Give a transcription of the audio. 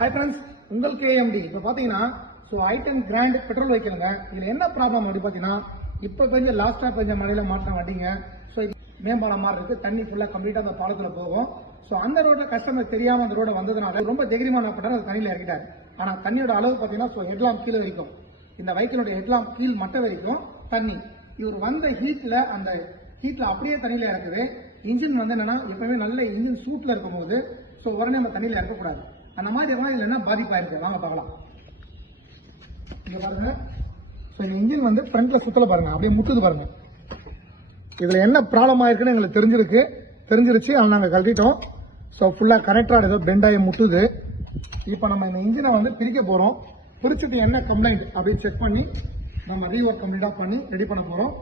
Hi friends, உங்கள் KMT. இப்போ பார்த்தீங்கன்னா i10 கிராண்ட் பெட்ரோல் வெஹிக்கிளுங்க. இதில் என்ன ப்ராப்ளம் அப்படி பார்த்தீங்கன்னா, இப்போ கொஞ்சம் லாஸ்ட்டாக கொஞ்சம் மழையில் மாட்டின வண்டிங்க. ஸோ மேம்பாலம் மாதிரி இருக்குது, தண்ணி ஃபுல்லாக கம்ப்ளீட்டாக அந்த பாலத்தில் போகும். ஸோ அந்த ரோட்டில் கஸ்டமர் தெரியாமல் அந்த ரோட வந்ததுனால ரொம்ப தைரியமாக என்ன பண்ணாரு, அது தண்ணியில் இறக்கிட்டார். ஆனால் தண்ணியோட அளவு பார்த்தீங்கன்னா ஹெட்லாம் கீழே வரைக்கும், இந்த வெஹிக்கிளோட ஹெட்லாம் கீழ் மட்டை வரைக்கும் தண்ணி. இவர் வந்த ஹீட்டில் அந்த ஹீட்டில் அப்படியே தண்ணியில் இறக்குது. இன்ஜின் வந்து என்னன்னா எப்பவுமே நல்ல இன்ஜின் சூட்டில் இருக்கும்போது ஸோ உடனே நம்ம தண்ணியில் இறக்கக்கூடாது. அந்த மாதிரி இதில் என்ன பாதிப்பாயிருக்கு வாங்க பார்க்கலாம். இங்க பாருங்க, ஸோ இந்த இன்ஜின் வந்து ஃப்ரண்ட்ல சுத்தல பாருங்க, அப்படியே முட்டுது பாருங்க. இதுல என்ன ப்ராப்ளம் ஆயிருக்குன்னு எங்களுக்கு தெரிஞ்சிருச்சு. ஆனால் நாங்கள் கழட்டிட்டோம். ஸோ ஃபுல்லாக கனெக்டராக ஏதோ பெண்ட் ஆகி முட்டுது. இப்போ நம்ம இந்த இன்ஜினை வந்து பிரிக்க போறோம். பிரிச்சுட்டு என்ன கம்ப்ளைண்ட் அப்படின்னு செக் பண்ணி நம்ம ரீஒர்க் கம்ப்ளீட்டாக பண்ணி ரெடி பண்ண போறோம்.